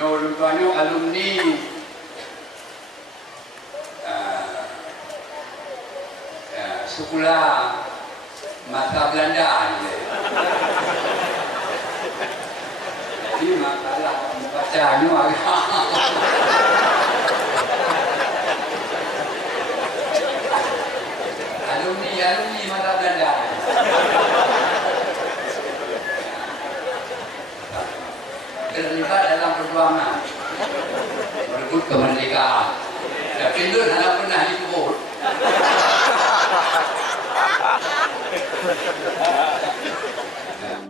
rupanya alumni sekolah mata Belanda ni. Jadi masalah bacanya agak alumni mata Belanda. Terlibat dalam perjuangan merebut kemerdekaan. Tapi itu tidak pernah dikubur.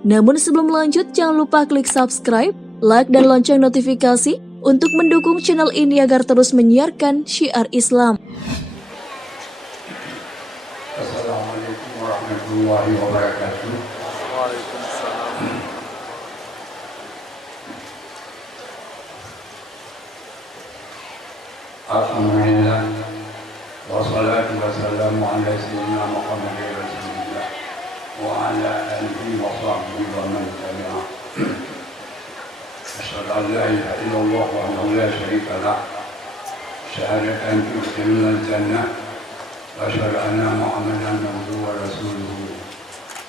Namun sebelum lanjut, jangan lupa klik subscribe, like, dan lonceng notifikasi untuk mendukung channel ini agar terus menyiarkan syiar Islam. Assalamualaikum warahmatullahi wabarakatuh. Alhamdulillah, wassalatu wassalamu ala sayyidina Muhammadin Rasulillah wa ala alihi wa sahbihi wa man tabi'ah. Asyhadu an la ilaha illallah wahdahu la syarika lah, syahadatan tudkhilul jannah, wa asyhadu anna Muhammadan abduhu wa rasuluhu,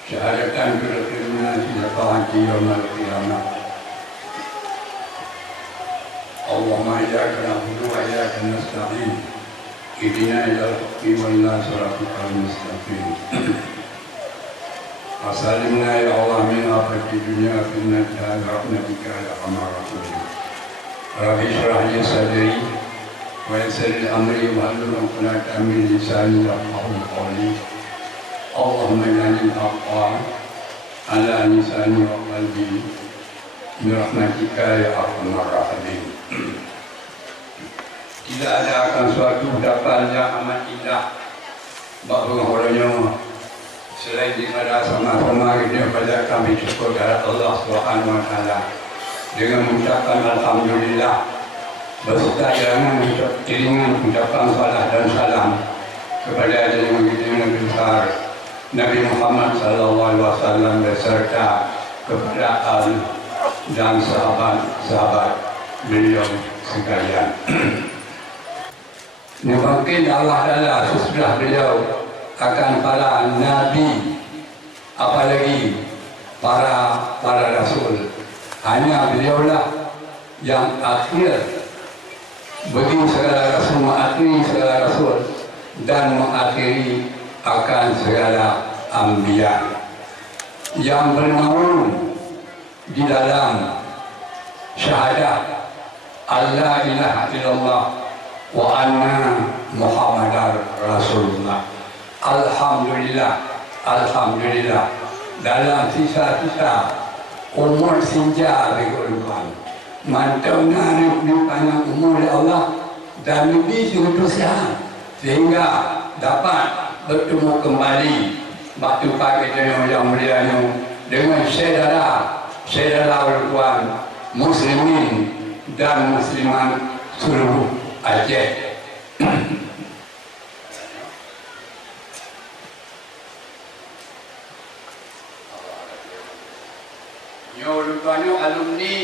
syahadatan tudkhiluna fi syafa'ati yaumil qiyamah. Allahumma iyyaka na'budu wa iyyaka nasta'in. Ihdina ilal haqqi wa ila siratal mustaqim. Asalimna ya Allah min afati dunya fi innaka rahmatika ya arhamar rahimin. Rabbi shrah li sadri wa yassir li amri wa hlul 'uqdatam min lisani yafqahu qawli. Allahumma ij'al al-haqqa ala lisani wa qalbi bi rahmatika ya arhamar rahimin. Tidak ada akan suatu dapat yang amat indah bahawa orangnya selain daripada sama-sama kita pada kami syukur kepada Allah Subhanahu Wa Taala dengan mengucapkan alhamdulillah beserta dengan iringan ucapan salat dan salam kepada junjungan kita yang besar Nabi Muhammad sallallahu alaihi wasallam beserta kepada ahli dan sahabat-sahabat beliau sekalian. Mungkin Allah Ta'ala sesudah beliau akan para nabi, apalagi para rasul. Hanya beliaulah yang akhir bagi segala rasul, mengakhiri segala rasul dan mengakhiri akan segala anbiya yang bernaung di dalam syahadat Allah ilaha illallah wa anna Muhammadar Rasulullah. Alhamdulillah dalam sisa-sisa umur sinja berkorban mantau narif di panjang umur Allah dan lebih diutusnya sehingga dapat bertemu kembali waktu pagi yang mulia dengan saudara berkuan muslimin dan muslimat seluruh Aceh. Rupanya alumni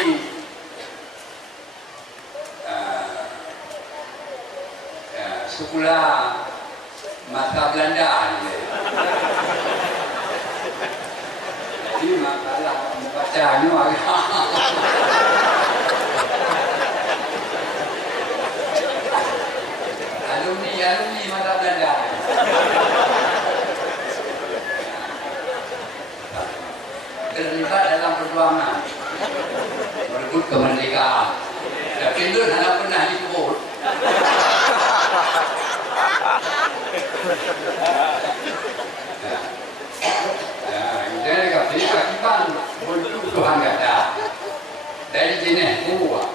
sekolah mata Belanda ni. Jadi masalah bacanya agak alumni mata Belanda. Terlibat dalam perjuangan merebut kemerdekaan. Tapi itu tidak pernah dikubur. Jadi keakibat bentuk Tuhan kata dari jenis buah.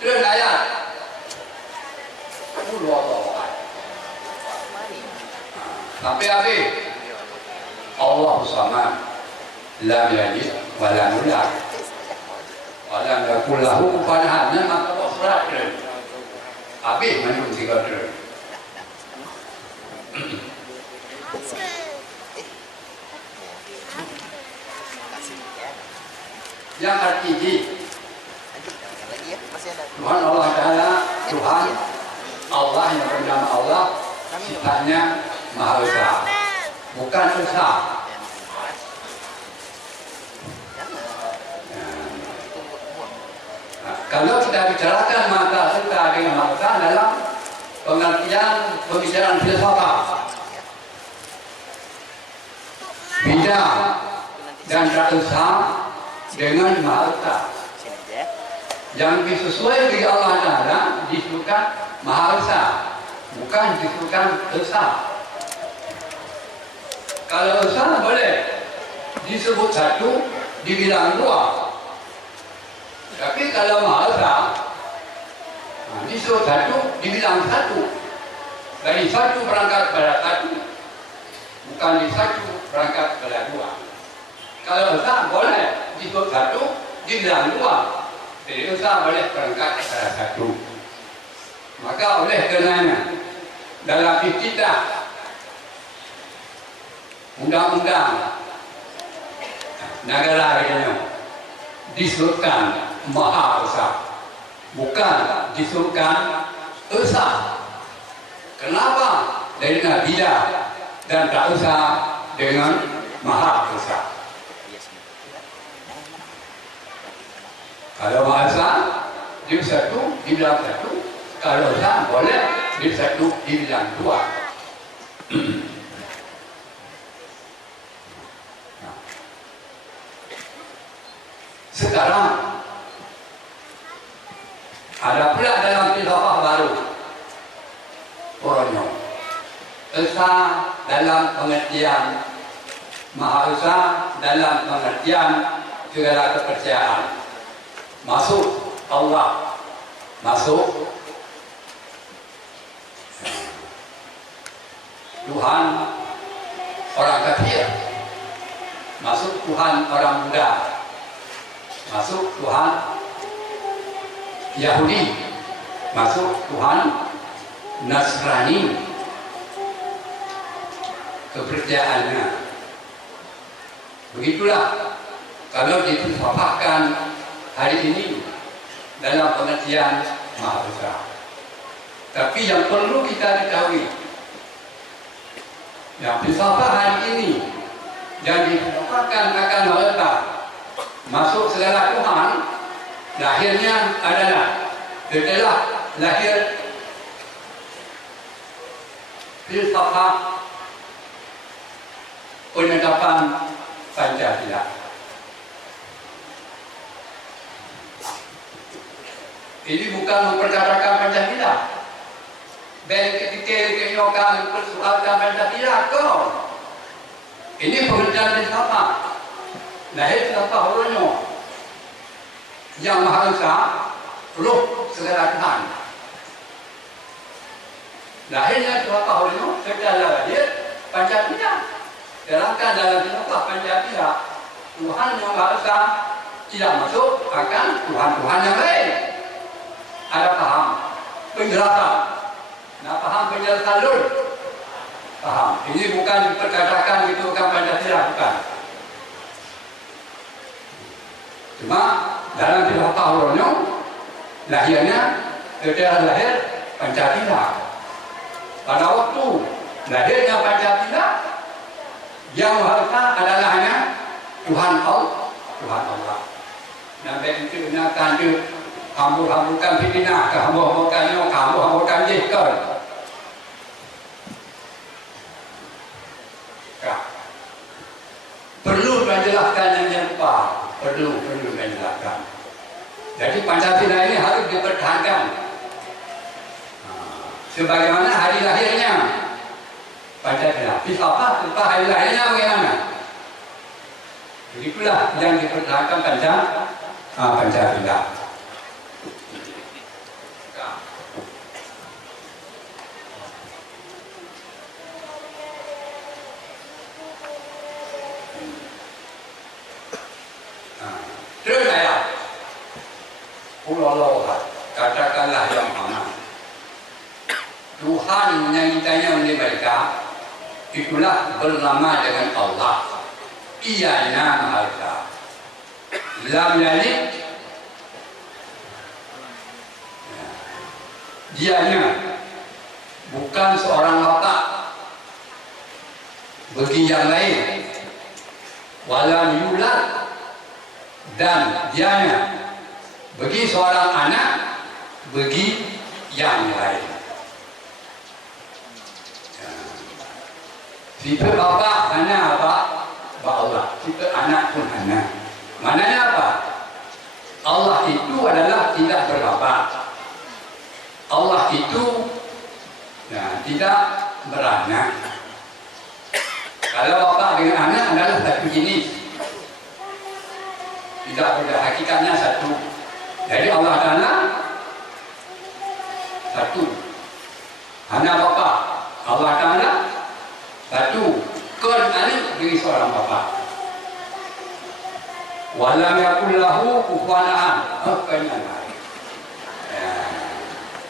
Terus ayat sampai habis. Allah Samad, lam yalid wa lam yulad wa lam yakul lahu kufuwan ahad. Maka surat habis menurut tiga terus. Kasih. yang tertinggi. Lagi ya, masih ada. Tuhan Allah Ta'ala, Tuhan Allah yang bernama Allah, sifatnya Maha Esa, bukan Esa. Nah, kalau kita bicarakan mata Esa dengan Maha Esa dalam pengertian pembicaraan filsafat, beda dan tak Esa dengan Maha Esa. Sini aja ya. Yang disesuai dengan Allah Ta'ala disebutkan Maha Esa, bukan disebutkan Esa. Kalau Esa boleh disebut satu, dibilang dua. Tapi kalau Maha Esa disebut satu, dibilang satu. Dari satu berangkat pada satu, bukan di satu berangkat pada dua. Kalau Esa boleh disebut satu, dibilang dua. Jadi Esa boleh berangkat pada satu. Maka oleh karenanya dalam istilah undang-undang negara ini disebutkan Maha Esa, bukan disebutkan Esa. Kenapa? Dari beda dan tak Esa dengan Maha Esa. Kalau Maha Esa dia satu, dibilang satu. Kalau Esa boleh dia satu, dibilang dua. Sekarang ada pula dalam filsafat baru, Koronyo, Esa dalam pengertian Maha Esa dalam pengertian segala kepercayaan. Masuk Allah, masuk Tuhan orang kafir, masuk Tuhan orang Buddha, masuk Tuhan Yahudi, masuk Tuhan Nasrani, kepercayaannya. Begitulah kalau difilsafatkan hari ini dalam pengertian Maha Esa. Tapi yang perlu kita ketahui, yang filsafat hari ini yang difilsafatkan akan Maha Esa masuk segala Tuhan, lahirnya adalah setelah lahir filsafat penetapan Pancasila. Ini bukan memperkatakan Pancasila. Dan ketika kenyokan mempersoalkan Pancasila kau. Ini pengertian filsafat. Lahir filsafat Koronyo yang Maha Esa, roh segala Tuhan. Lahirnya filsafat Koronyo setelah lahir Pancasila. Sedangkan dalam filsafat Pancasila, Tuhan yang Maha Esa tidak masuk akan Tuhan-Tuhan yang lain. Ada paham penjelasan, nah paham penjelasan dulu, paham. Ini bukan diperkatakan itu bukan Pancasila, bukan. Cuma dalam filsafat Koronyo lahirnya setelah lahir Pancasila. Pada waktu lahirnya Pancasila, yang Maha Esa adalah hanya Tuhan Allah. Nah, begitu nak tanjung hambur-hamburkan fitnah, hambur-hamburkan jihad. Perlu menjelaskan yang lupa, perlu menjelaskan. Jadi Pancasila ini harus dipertahankan. Sebagaimana hari lahirnya Pancasila, filsafat tentang hari lahirnya bagaimana? Begitulah yang dipertahankan Pancasila. Terus saya, katakanlah yang Muhammad. Tuhan yang ditanya oleh mereka, itulah bernama dengan Allah. Ianya Maha Esa. lam yalid, dianya bukan seorang bapa bagi yang lain, walam yulad, dan dianya bagi seorang anak bagi yang lain. Sifat bapa hanya apa? Allah. Sifat anak pun hanya. Maknanya apa? Allah itu adalah tidak berbapa. Allah itu tidak beranak. Kalau bapa dengan anak adalah satu jenis, tidak beda, hakikatnya satu. Jadi Allah Ta'ala satu, hanya bapa. Allah Ta'ala satu, kun alif bagi seorang bapa. Walam yakul lahu kufuwan ahad.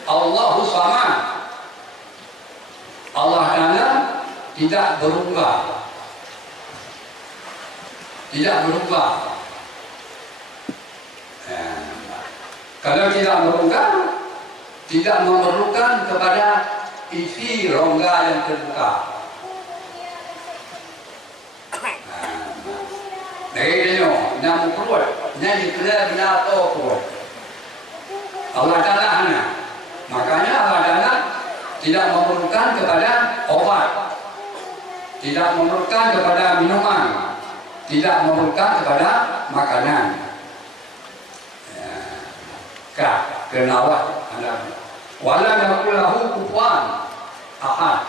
Allahu Samad. Allah Ta'ala tidak berubah. Tidak berubah. Kalau tidak berubah, tidak memerlukan kepada isi rongga yang terbuka. Dari dia, nak perut, nak dikena bina atau perut. Allah Ta'ala hanya. Makanya Allah Ta'ala tidak memerlukan kepada obat, tidak memerlukan kepada minuman, tidak memerlukan kepada makanan. Kenawat walam yakul lahu kufuwan ahad,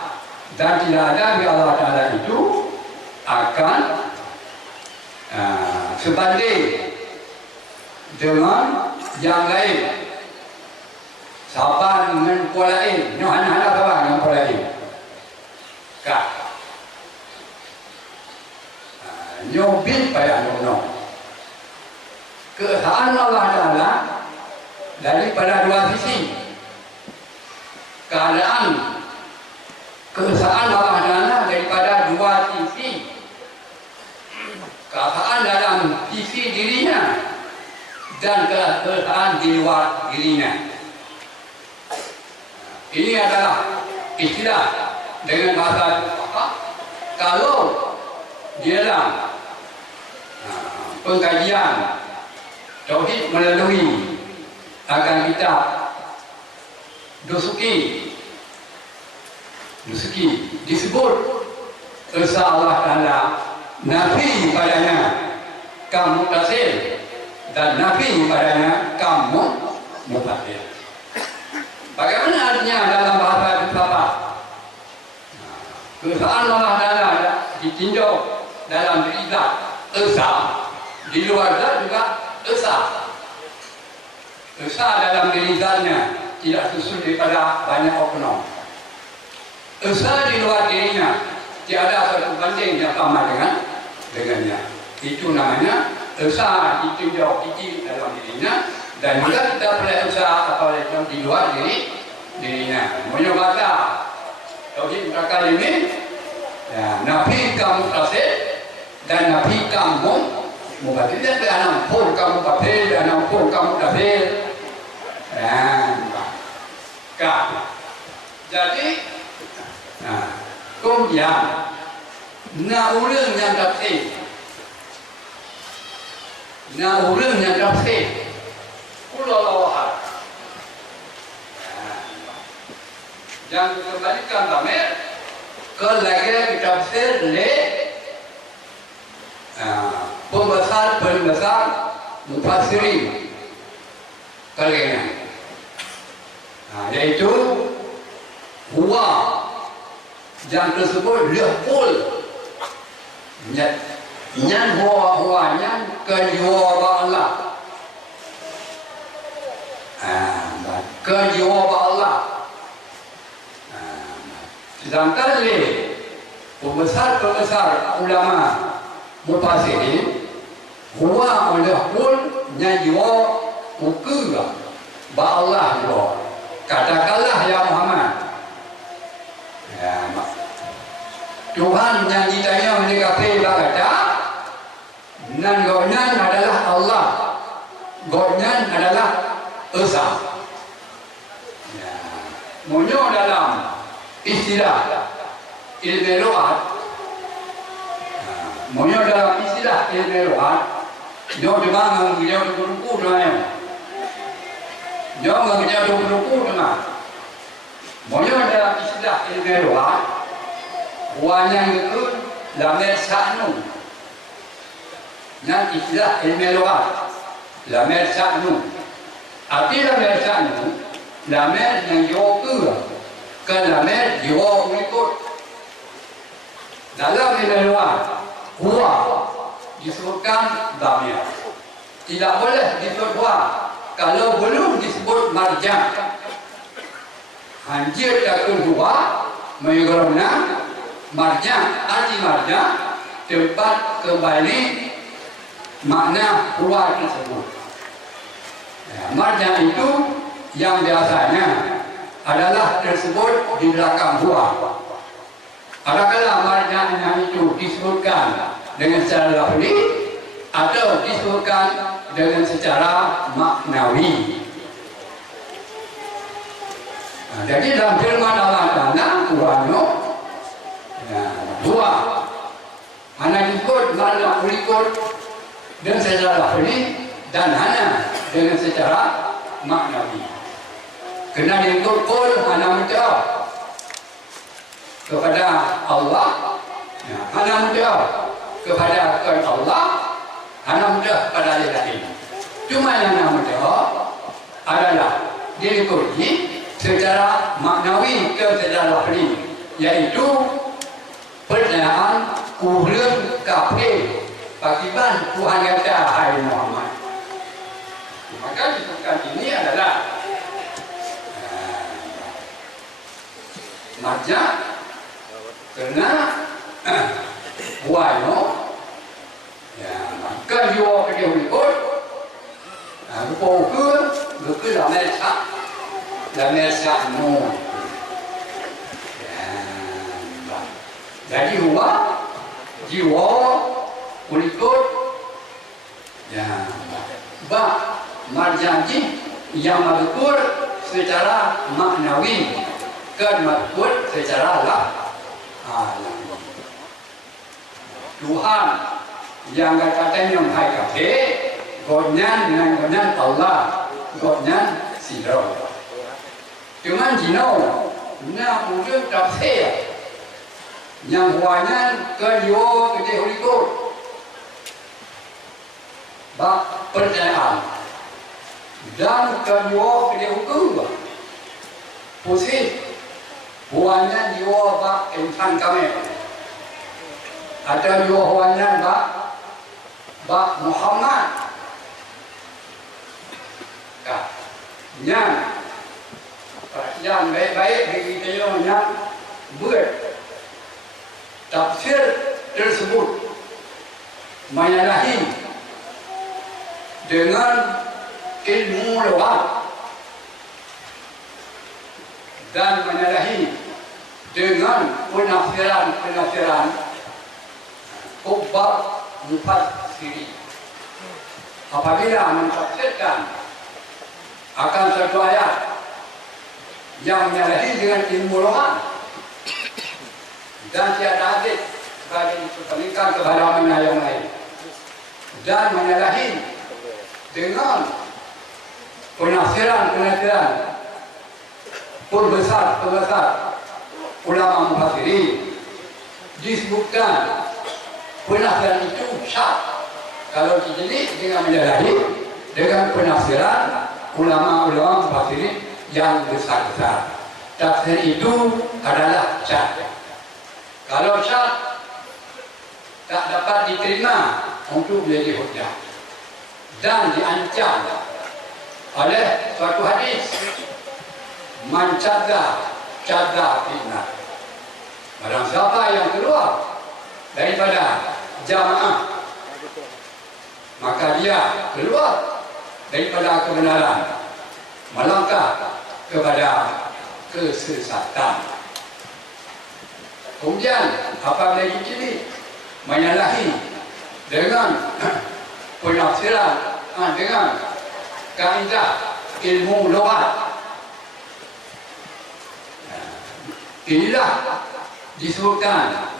dan tidak ada di Allah Ta'ala itu akan sebanding dengan yang lain. Saban dengan kuala lain, hanya saban dengan kuala lain. Nyobin payah nyono. Keesaan Allah Ta'ala daripada dua sisi. Keadaan keesaan Allah Ta'ala daripada dua sisi. Keesaan dalam sisi dirinya dan keesaan di luar dirinya. Ini adalah istilah dengan bahasa kalau di dalam pengkajian tauhid melalui akan kita Dusuki disebut esa Allah Ta'ala nafi padanya kamu tasir dan nafi padanya kamu mutakhir. Bagaimana artinya dalam bahasa filsafat? Keesaan Allah Ta'ala ditinjau dalam diri zat esa, di luar zat juga esa. Esa dalam diri zatnya tidak susun daripada banyak oknum. Esa di luar dirinya tiada satu banding yang sama dengannya. Itu namanya esa ditinjau tinggi dalam dirinya, dan juga kita boleh usaha atau di luar dirinya. Menyebabkan tauhid kalimat nafi kamu tasir dan nafi kamu mubatir, dan ampun kamu batil dan ampun kamu tasir. Jadi kemudian urang yang tafsir, urang yang tafsir Qul Allahu Ahad, yang dikembalikan damir ke lagi tafsir le pembesar mufassirin kalian, yaitu huwa yang tersebut lehul nyan huwa nyan kejiwa Allah, kejiwa Allah. Sedangkan le pembesar ulama mufassirin huwa lehul nyan jiwa muka ba Allah lo. Katakanlah ya Muhammad, Tuhan yang ditanya oleh kafir berkata, Dan Godnan adalah Allah. Godnan adalah Esa. Ya. Monyo dalam istilah ilmu lugat. Monyo dalam istilah ilmu lugat. Nyo demang nyo berbuku dengan. Nyo nyo berbuku dengan. Monyo dalam istilah ilmu lugat. Wanyang itu lamer sa'nu. Yang istilah ilmu lugat. Lamer sa'nu. Arti lamer sa'nu, lamer yang yoga. Ke lamer yoga mengikut. Dalam ilmu lugat, huwa disebutkan damir. Tidak boleh disebut huwa kalau belum disebut marja. Anjir takun huwa mengerana marja, arti marja tempat kembali makna huwa tersebut. Ya, marja itu yang biasanya adalah tersebut di belakang huwa. Adakah marjanya itu disebutkan dengan secara lafzi atau disebutkan dengan secara maknawi? Nah, jadi dalam firman Allah Taala Qur'anno, dua, hanya disebut makna ulikut dengan secara lafzi dan hanya dengan secara maknawi. Kena diikut kul hanya menjawab kepada Allah, hanya menjawab kepada Allah, hanya menjawab kepada lain. Cuma yang hanya menjawab adalah diikuti secara maknawi ke secara lafzi, yaitu pertanyaan kuhulun kafir akibat Tuhan kata hai Muhammad. Maka disebutkan ini adalah marja kerana buahnya maka dia pergi berikut buku lamer sak no. Jadi huwa jiwa berikut marjanji yang mazkur secara maknawi kan mazkur secara lafzi. Tuhan yang katanya hai kafe, Godnan dengan Godnan Allah, Godnan sidro. Cuman jino, na udah kafe yang huanya kedio kede hulikut. Bak percayaan dan kedio kede hukum. Pusing huanya jiwa bak insan kami. Ada dua huanya bak Muhammad. Yang baik-baik begitu yang buat tafsir tersebut menyalahi dengan ilmu lugat dan menyalahi dengan penafsiran kubbar mufassiri. Apabila mentafsirkan akan satu ayat yang menyalahi dengan ilmu lugat dan tiada hadis sebagai dipelingkan kepada mana yang lain dan menyalahi dengan penafsiran perbesar ulama mufassirin, disebutkan penafsiran itu syak kalau dijelik dengan menyalahi dengan penafsiran ulama mufassirin yang besar-besar. Tafsir itu adalah syak. Kalau syak tak dapat diterima untuk menjadi hujjah dan diancam oleh suatu hadis, man cadda fitnah. Barang siapa yang keluar daripada jamaah, maka dia keluar daripada kebenaran, melangkah kepada kesesatan. Kemudian apabila ini menyalahi dengan penafsiran dengan kaidah ilmu lughat. Inilah disebutkan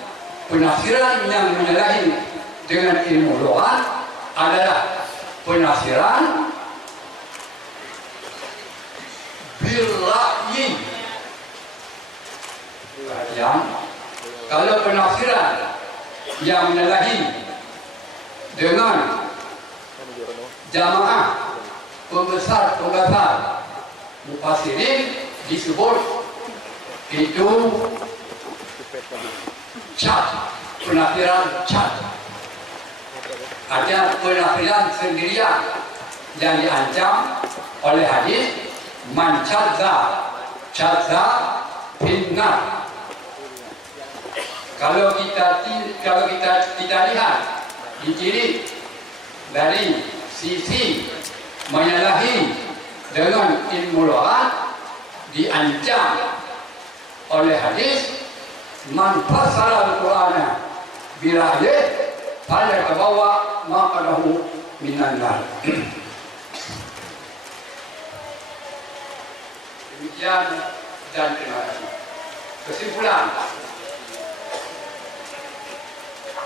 penafsiran yang menyalahi dengan ilmu lughat adalah penafsiran bil ra'yi. Perhatian, kalau penafsiran yang menyalahi dengan jamaah pembesar mufassirin disebut itu cat, penafsiran cat. Ada penafsiran sendirian yang diancam oleh hadis man cadza finnar. Kalau kita lihat diciri dari sisi menyalahi dengan ilmu lughat diancam oleh hadis man fassara al-Qur'ana bira'yih falyatabawa maq'adahu minan nar. Demikian dan terima kasih. Kesimpulan,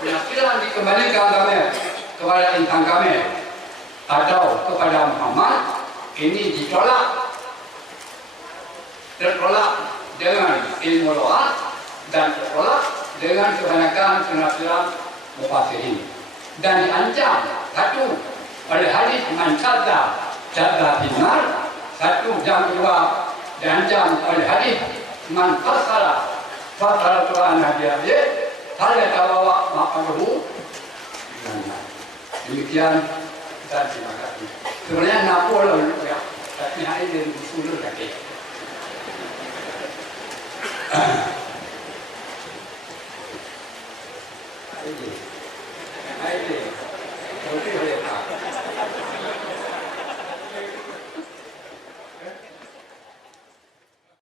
penafsiran dikembalikan kepada insan kami atau kepada Muhammad ini tertolak dengan ilmu lughat dan tertolak dengan kebanyakan penafsiran mufassirin dan diancam satu oleh hadis man cadza finnar, satu yang kedua diancam oleh hadis man fassara Quran hadis falyatabawa maq'adahu minan nar. Demikian dan terima kasih. Sebenarnya Napoleon ya, tapi hari ini disuruh lagi. Hai,